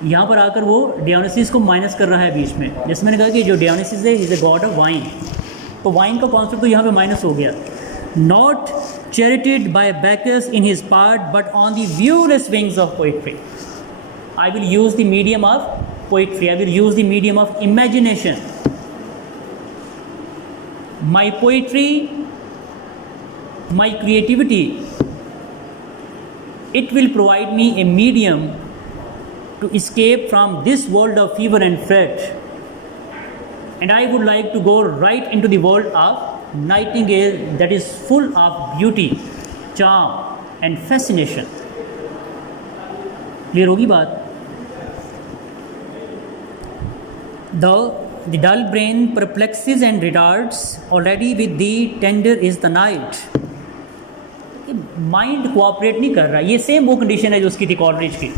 यहाँ पर आकर वो डियोनिसिस को माइनस कर रहा है बीच में। जैसे मैंने कहा कि जो डियोनिसिस है is a god of wine, तो वाइन का कॉन्सेप्ट तो यहाँ पे माइनस हो गया। Not charioted by Bacchus in his part, but on the viewless wings of poetry. I will use the medium of poetry, I will use the medium of imagination. My poetry, my creativity, it will provide me a medium to escape from this world of fever and fret, and I would like to go right into the world of Nightingale that is full of beauty, charm and fascination. Clear होगी बात? The dull brain perplexes and retards, already with thee tender is the night. Mind cooperate नहीं कर रहा, ये same वो condition है जो उसकी थी कॉलरिज की,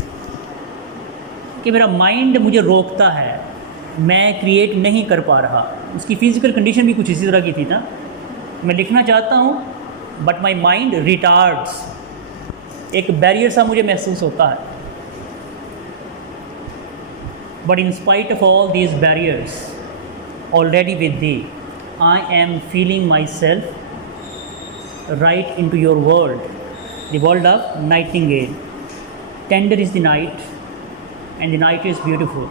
कि मेरा माइंड मुझे रोकता है, मैं क्रिएट नहीं कर पा रहा। उसकी फिजिकल कंडीशन भी कुछ इसी तरह की थी ना, मैं लिखना चाहता हूँ बट माई माइंड रिटार्ड्स, एक बैरियर सा मुझे महसूस होता है। But in spite of all these barriers, already with thee, I am feeling myself right into your world, the world of Nightingale. Tender is the night, and the night is beautiful.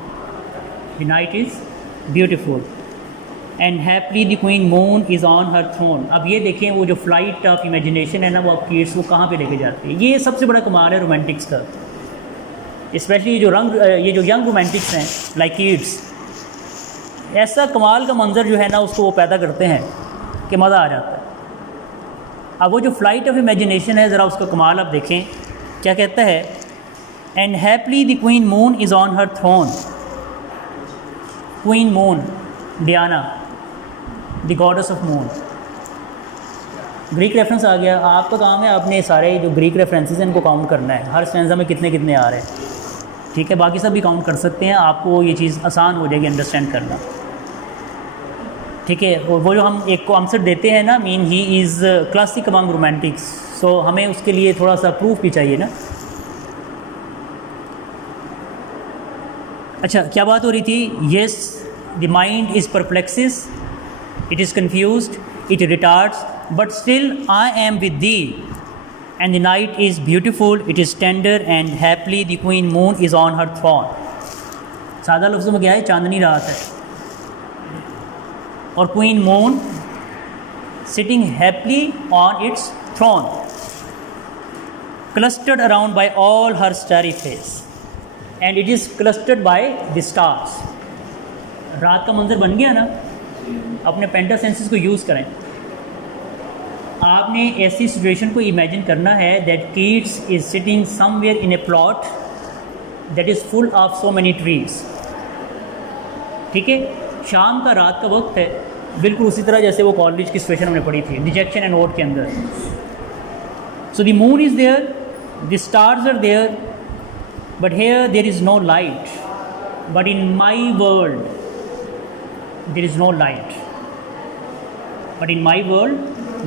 The night is beautiful, and happily the queen moon is on her throne. अब ये देखें वो जो flight of imagination है ना, वो kids को कहाँ पे लेके जाती है। ये सबसे बड़ा कमाल है रोमांटिक्स का, स्पेशली ये जो यंग रोमांटिक्स हैं लाइक किड्स, ऐसा कमाल का मंजर जो है ना उसको वो पैदा करते हैं कि मज़ा आ जाता है। अब वो जो फ्लाइट ऑफ इमेजिनेशन है, ज़रा उसका कमाल आप देखें क्या कहता है। And happily the queen moon is on her throne. Queen moon Diana, the goddess of moon. Greek reference आ गया, आपका काम है आपने सारे जो ग्रीक रेफरेंसेस हैं इनको काउंट करना है, हर स्टैंजा में कितने कितने आ रहे हैं, ठीक है। बाकी सब भी काउंट कर सकते हैं, आपको ये चीज़ आसान हो जाएगी अंडरस्टैंड करना, ठीक है। और वो जो हम एक को आंसर देते हैं ना, mean he is classic among romantics, so हमें उसके लिए थोड़ा सा प्रूफ भी चाहिए ना। अच्छा, क्या बात हो रही थी? Yes, the mind is perplexes, it is confused, it retards, but still I am with thee, and the night is beautiful, it is tender, and happily the queen moon is on her throne. सादा लफ्ज़ों में क्या है? चांदनी रात है और queen moon sitting happily on its throne, clustered around by all her starry face, and it is clustered by the stars. रात का मंजर बन गया ना, अपने पेंटा सेंसेस को यूज़ करें। आपने ऐसी सिचुएशन को इमेजिन करना है that kids is sitting somewhere in A plot that is full of so many trees, ठीक है। शाम का रात का वक्त है, बिल्कुल उसी तरह जैसे वो कॉलेज की सिचुएशन हमने पढ़ी थी डिजेक्शन एंड वोट के अंदर। So the moon is there, the stars are there, but here there is no light, but in my world there is no light, but in my world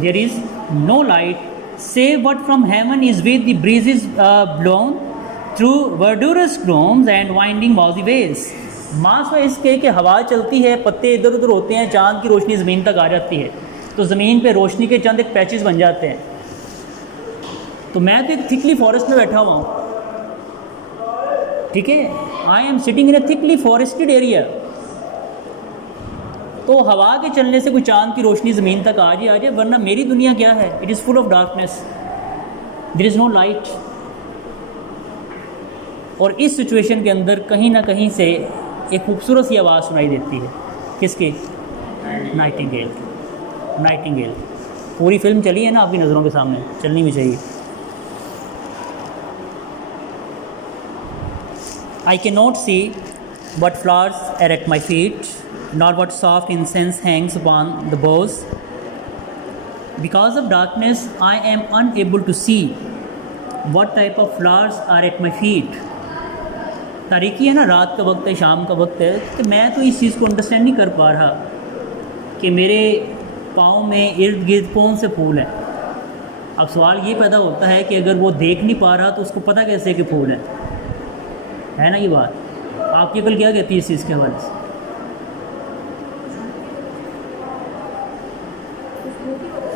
there is no light save what from heaven is with the breezes blown through verdurous glooms and winding mossy ways. मास इसके कि हवा चलती है, पत्ते इधर उधर होते हैं, चांद की रोशनी ज़मीन तक आ जाती है, तो ज़मीन पे रोशनी के चंद एक पैचेस बन जाते हैं। तो मैं तो एक थिकली फॉरेस्ट में बैठा हुआ हूँ, ठीक है। I am sitting in A thickly forested area, तो हवा के चलने से कोई चांद की रोशनी ज़मीन तक आ जाए, वरना मेरी दुनिया क्या है? It is full of darkness, there is no light. और इस सिचुएशन के अंदर कहीं ना कहीं से एक खूबसूरत सी आवाज़ सुनाई देती है, किसकी? नाइटिंगेल। नाइटिंगेल पूरी फिल्म चली है ना आपकी नज़रों के सामने, चलनी भी चाहिए। I can not see what flowers are at my feet, nor what soft incense hangs upon the boughs. Because of darkness, I am unable to see what type of flowers are at my feet. तारीकी है ना, रात का वक्त है, शाम का वक्त है, तो मैं तो इस चीज़ को अंडरस्टैंड नहीं कर पा रहा कि मेरे पाँव में इर्द गिर्द कौन से फूल हैं। अब सवाल ये पैदा होता है कि अगर वो देख नहीं पा रहा तो उसको पता कैसे कि फूल है ना। ये बात आपकी अकल क्या कहती है इस चीज़ के हवाले से?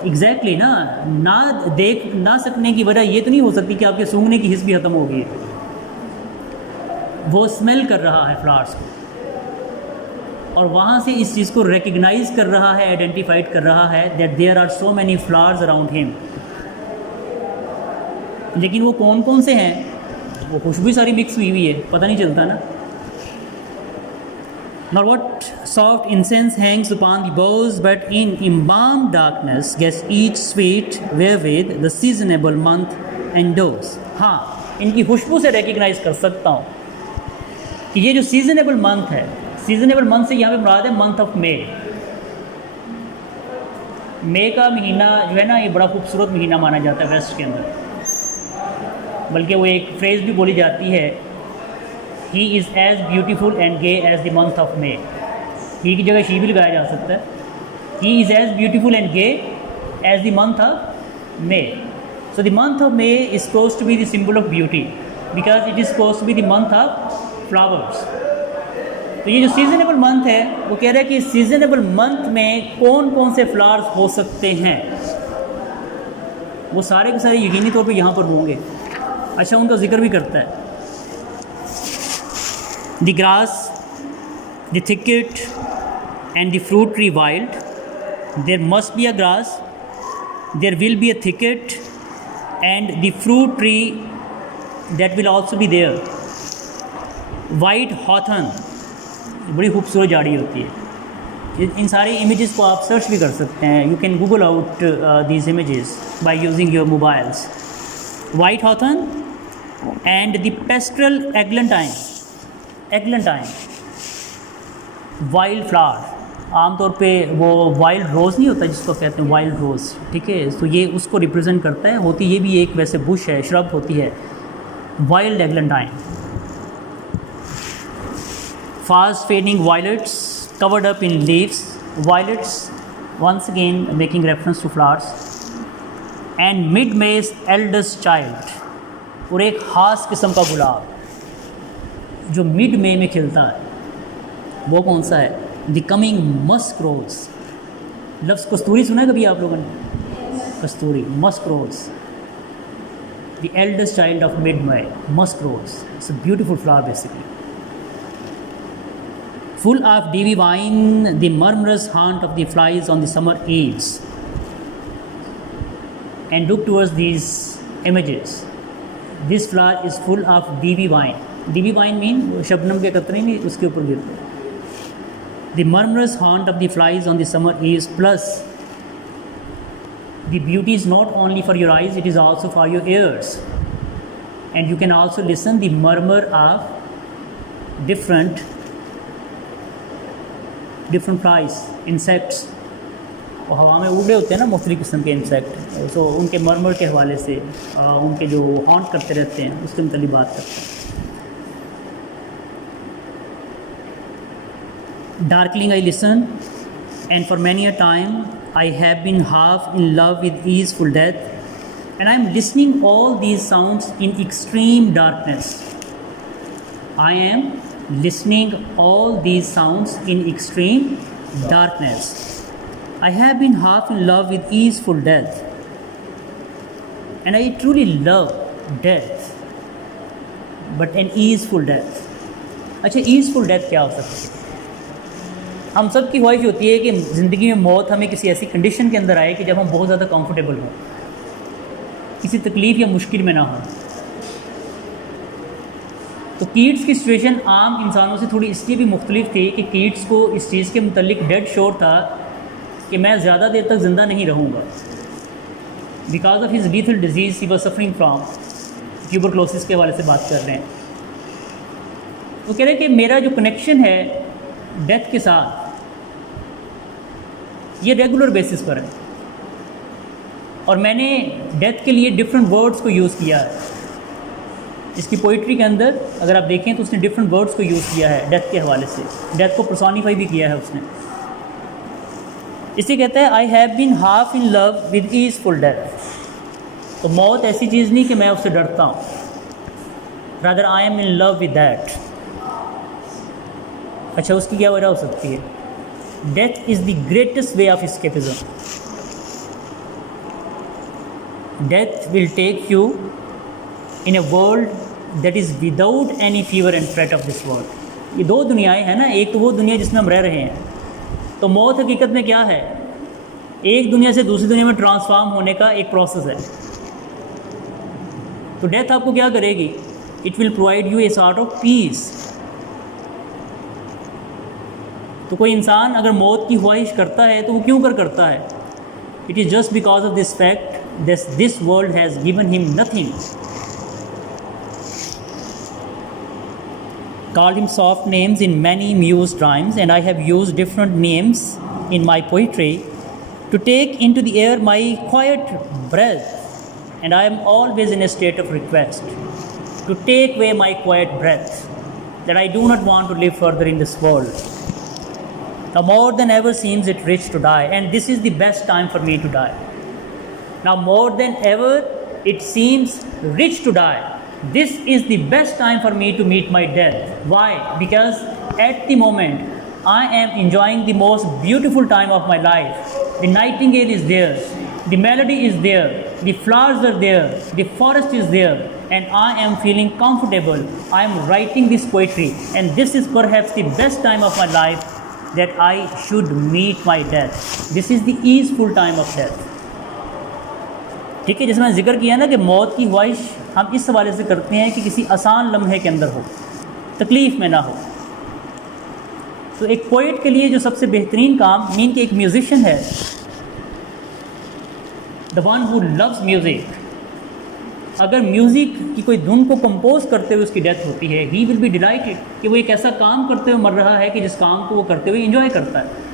एग्जैक्टली ना देख ना सकने की वजह ये तो नहीं हो सकती कि आपके सूंघने की हिस्स भी ख़त्म हो गई है। वो स्मेल कर रहा है फ्लावर्स को, और वहाँ से इस चीज़ को रिकग्नाइज कर रहा है, आइडेंटिफाइड कर रहा है that there are so many flowers around him. लेकिन वो कौन कौन से हैं, वो खुशबू सारी मिक्स हुई हुई है, पता नहीं चलता ना। Nor what soft incense hangs upon the boughs, but in embalmed darkness gets each sweet wherewith the seasonable month endures। हाँ, इनकी खुशबू से रिकग्नाइज कर सकता हूँ कि ये जो सीजनेबल मंथ है, सीजनेबल मंथ से यहाँ पे मुराद है मंथ ऑफ मे। मई का महीना जो है ना, ये बड़ा खूबसूरत महीना माना जाता है वेस्ट के अंदर, बल्कि वो एक फ्रेज़ भी बोली जाती है, he is as beautiful and gay as the month of May. He की जगह शी भी लगाया जा सकता है। He is as beautiful and gay as the month of May. So the month of May is supposed to be the symbol of beauty because it is supposed to be the month of flowers. तो ये जो seasonable month है वो कह रहा है कि seasonable month में कौन कौन से फ्लावर्स हो सकते हैं, वो सारे के सारे यकीनी तौर पे यहाँ पर होंगे। अच्छा, उनका जिक्र भी करता है, the grass, the thicket and the fruit tree wild, there must be a grass, there will be a thicket and the fruit tree that will also be there. White hawthorn, बड़ी खूबसूरत झाड़ी होती है। इन सारी इमेजेस को आप search भी कर सकते हैं, you can Google out these images by using your mobiles. White hawthorn and the pastoral eglantine, eglantine wild flower, आमतौर पे वो वाइल्ड रोज़ नहीं होता जिसको कहते हैं वाइल्ड रोज़, ठीक है, तो ये उसको रिप्रेजेंट करता है। होती ये भी एक वैसे बुश है, श्रब होती है, wild एग्लेंटाइन। Fast fading violets covered up in leaves, violets once again making reference to flowers, and mid-May's eldest child, और एक ख़ास किस्म का गुलाब जो मिड मे में खिलता है, वो कौन सा है? The coming musk rose. लफ्ज़ कस्तूरी सुना है कभी आप लोगों ने? कस्तूरी, musk rose, the eldest child of mid May, musk rose. It's a beautiful flower basically. Full of dewy wine, the murmurous haunt of the flies on the summer eves. And look towards these images. This flower is full of dewy wine. Dewy wine mean Shabnam के कतरे नहीं उसके ऊपर गिरते हैं। The murmurous haunt of the flies on the summer eves, plus the beauty is not only for your eyes, it is also for your ears. And you can also listen the murmur of different flies, insects, और हवा में उड़े होते हैं ना मुख्तलिफ किस्म के इंसेक्ट, सो उनके मरमर के हवाले से उनके जो हॉन्ट करते रहते हैं उसके मतलब बात करते हैं। Darkling I listen and for many a time I have been half in love with easeful death and I am listening all these sounds in extreme darkness. I am listening all these sounds in extreme darkness. I have been half in love with easeful death, and I truly love death, but an easeful death. अच्छा, easeful death क्या हो सकती है? हम सब की ख्वाहिश होती है कि ज़िंदगी में मौत हमें किसी ऐसी कंडीशन के अंदर आए कि जब हम बहुत ज़्यादा कंफर्टेबल हों, किसी तकलीफ़ या मुश्किल में ना हों। तो कीट्स की सिचुएशन आम इंसानों से थोड़ी इसलिए भी मुख्तलिफ थी कि कीट्स को इस चीज़ के मुतल्लिक डेड श्योर था कि मैं ज़्यादा देर तक ज़िंदा नहीं रहूँगा। Because of his lethal disease he was suffering from, tuberculosis के हवाले से बात कर रहे हैं। वो कह रहे हैं कि मेरा जो कनेक्शन है डेथ के साथ ये रेगुलर बेसिस पर है, और मैंने डेथ के लिए डिफरेंट वर्ड्स को यूज़ किया है। इसकी पोइट्री के अंदर अगर आप देखें तो उसने डिफरेंट वर्ड्स को यूज़ किया है डेथ के हवाले से, डेथ को पर्सोनिफाई भी किया है उसने। इसे कहता है I have been half in love with easeful death. तो मौत ऐसी चीज़ नहीं कि मैं उससे डरता हूँ, rather I am in love with that. अच्छा, उसकी क्या वजह हो सकती है? Death is the greatest way of escapism. Death will take you in a world that is without any fear and threat of this world. ये दो दुनियाएं हैं ना, एक तो वो दुनिया जिसमें हम रह रहे हैं, तो मौत हकीकत में क्या है, एक दुनिया से दूसरी दुनिया में ट्रांसफॉर्म होने का एक प्रोसेस है। तो डेथ आपको क्या करेगी, it will provide U a sort of peace. तो कोई इंसान अगर मौत की ख्वाहिश करता है तो वो क्यों करता है, it is just because of this fact this world has given him nothing. Called him soft names in many mused rhymes, and I have used different names in my poetry to take into the air my quiet breath, and I am always in a state of request to take away my quiet breath, that I do not want to live further in this world. Now more than ever seems it rich to die, and this is the best time for me to die. Now more than ever it seems rich to die. This is the best time for me to meet my death. Why? Because at the moment I am enjoying the most beautiful time of my life. The nightingale is there, the melody is there, the flowers are there, the forest is there, and I am feeling comfortable. I am writing this poetry, and this is perhaps the best time of my life, that I should meet my death. This is the easeful time of death. ठीक है, जैसे मैंने जिक्र किया ना कि मौत की ख्वाहिश हम इस हवाले से करते हैं कि किसी आसान लम्हे के अंदर हो, तकलीफ़ में ना हो। तो एक पोइट के लिए जो सबसे बेहतरीन काम, मीन कि एक म्यूज़िशियन है, the one who loves music, अगर म्यूज़िक की कोई धुन को कंपोज करते हुए उसकी डेथ होती है, ही विल बी डिलाइटेड कि वो एक ऐसा काम करते हुए मर रहा है कि जिस काम को वो करते हुए एंजॉय करता है।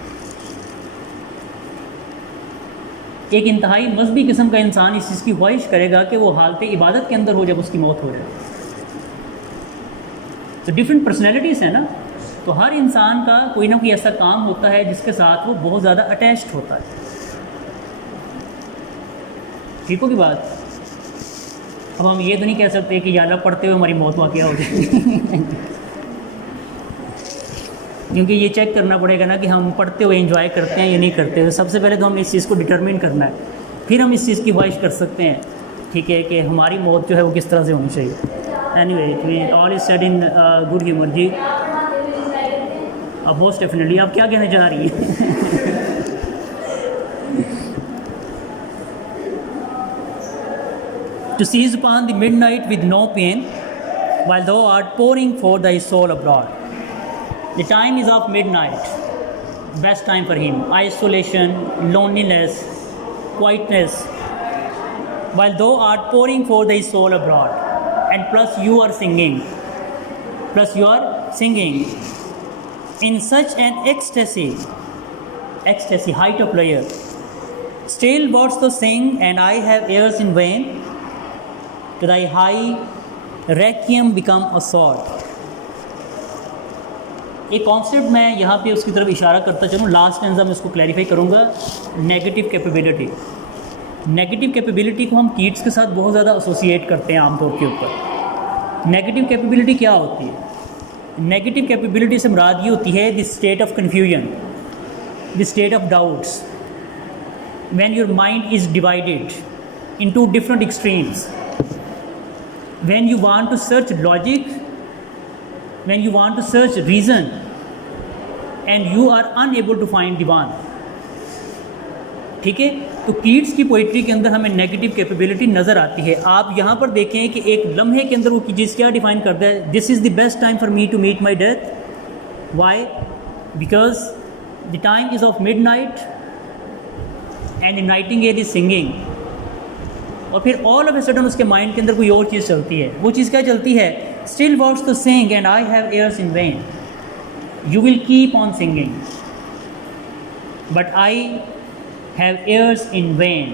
एक इंतहाई मजहबी किस्म का इंसान इस चीज़ की ख्वाहिश करेगा कि वो हालत इबादत के अंदर हो जब उसकी मौत हो जाए। तो डिफरेंट पर्सनैलिटीज़ हैं ना, तो हर इंसान का कोई ना कोई ऐसा काम होता है जिसके साथ वो बहुत ज़्यादा अटैच्ड होता है। ठीक हो की बात। अब हम ये तो नहीं कह सकते कि या अल्लाह पढ़ते हुए हमारी मौत वाक़या हो जाए क्योंकि ये चेक करना पड़ेगा ना कि हम पढ़ते हुए एंजॉय करते हैं या नहीं करते हैं। सबसे पहले तो हम इस चीज़ को डिटरमिन करना है, फिर हम इस चीज़ की ख्वाहिश कर सकते हैं, ठीक है, कि हमारी मौत जो है वो किस तरह से होनी चाहिए। Anyway, all is said in good humour. जी अब मोस्ट डेफिनेटली आप क्या कहना चाह रही हैं To seize upon the midnight with no pain, while thou art pouring forth thy soul abroad. The time is of midnight, best time for him. Isolation, loneliness, quietness, while thou art pouring forth thy soul abroad. And plus you are singing. In such an ecstasy, height of prayer. Still wouldst thou sing, and I have ears in vain. To thy high requiem become a sword. एक concept मैं यहाँ पे उसकी तरफ इशारा करता चलूँ, last stanza में उसको क्लैरिफाई करूँगा। Negative capability. नेगेटिव कैपेबिलिटी को हम कीट्स के साथ बहुत ज़्यादा एसोसिएट करते हैं आमतौर के ऊपर। नेगेटिव कैपेबिलिटी क्या होती है? नेगेटिव कैपेबिलिटी से मुराद ये होती है the state of confusion, the state of doubts, when your mind is divided into different extremes, when you want to search logic, when you want to search reason, and you are unable to find the one. ठीक है, तो Keats की poetry के अंदर हमें negative capability नज़र आती है। आप यहाँ पर देखें कि एक लम्हे के अंदर वो चीज़ क्या डिफाइन करता है, this is the best time for me to meet my death. Why? Because the time is of mid night and the nightingale is singing. और फिर ऑल ऑफ ए सडन उसके माइंड के अंदर कोई और चीज़ चलती है। वो चीज़ क्या चलती है? Still wouldst thou sing and I have ears in vain. You will keep on singing but I have ears in vain,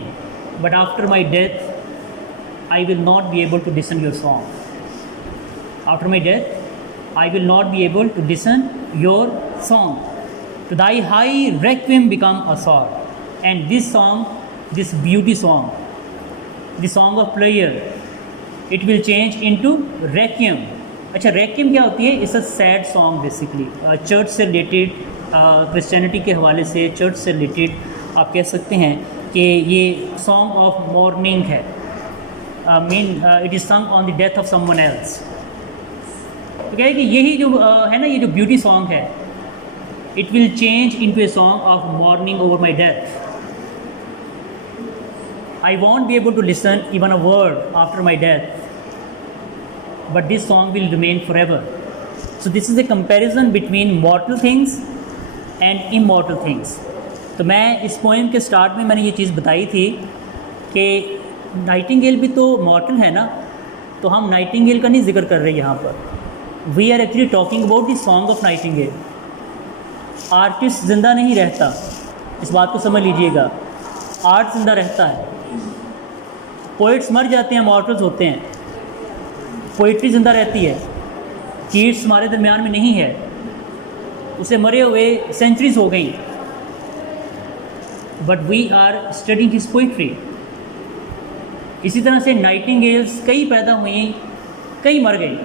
but after my death I will not be able to listen your song. After my death I will not be able to listen your song. To thy high requiem become a sod. And this song, this beauty song, the song of prayer, it will change into requiem. अच्छा, requiem क्या होती है? It's a sad song basically. Church से related, Christianity के हवाले से church से related आप कह सकते हैं कि ये सॉन्ग ऑफ मॉर्निंग है। Mean it is sung on the death of someone else. तो कह रहे कि यही जो है ना, ये जो ब्यूटी सॉन्ग है, it will change in to a song of mourning over my death. I won't be able to listen even a word after my death, but this song will remain forever. So this is a comparison between mortal things and immortal things. तो मैं इस poem के start में मैंने ये चीज़ बताई थी कि नाइटिंगेल भी तो मॉर्टल है ना, तो हम नाइटिंगेल का नहीं जिक्र कर रहे यहाँ पर. We are actually talking about the song of nightingale. Artist ज़िंदा नहीं रहता, इस बात को समझ लीजिएगा. आर्ट ज़िंदा रहता है. पोइट्स मर जाते हैं, मॉर्टल्स होते हैं. पोइट्री ज़िंदा रहती है. कीट्स हमारे दरमियान में नहीं है, उसे मरे हुए सेंचुरीज हो गई, but we are studying his poetry. इसी तरह से नाइटिंगेल्स कई पैदा हुई, कई मर गई,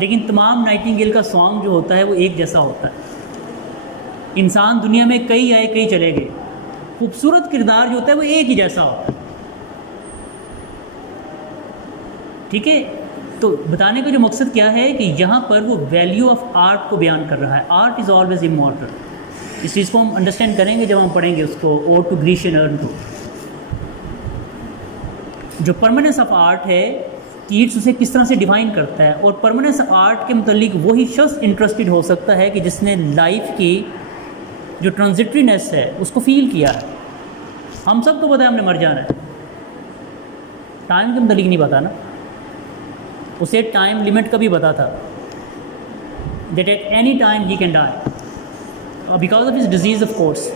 लेकिन तमाम नाइटिंगेल का सॉन्ग जो होता है वो एक जैसा होता है. इंसान दुनिया में कई आए कई चले गए, खूबसूरत किरदार जो होता है वो एक ही जैसा होता है. ठीक है, तो बताने का जो मकसद क्या है कि यहाँ पर वो वैल्यू ऑफ आर्ट को बयान कर रहा है. Art is always immortal. इस चीज़ को हम अंडरस्टैंड करेंगे जब हम पढ़ेंगे उसको, ओड टू ग्रीशियन अर्न को. जो परमानेंस ऑफ आर्ट है, कीट्स उसे किस तरह से डिफाइन करता है, और परमानेंस आर्ट के मुतालिक वही शख्स इंटरेस्टेड हो सकता है कि जिसने लाइफ की जो ट्रांजिटरीनेस है उसको फील किया है. हम सबको पता है हमने मर जाना है, टाइम के मुतालिक नहीं पता ना. उसे टाइम लिमिट का भी पता था, that at any time he can die because of his disease of course.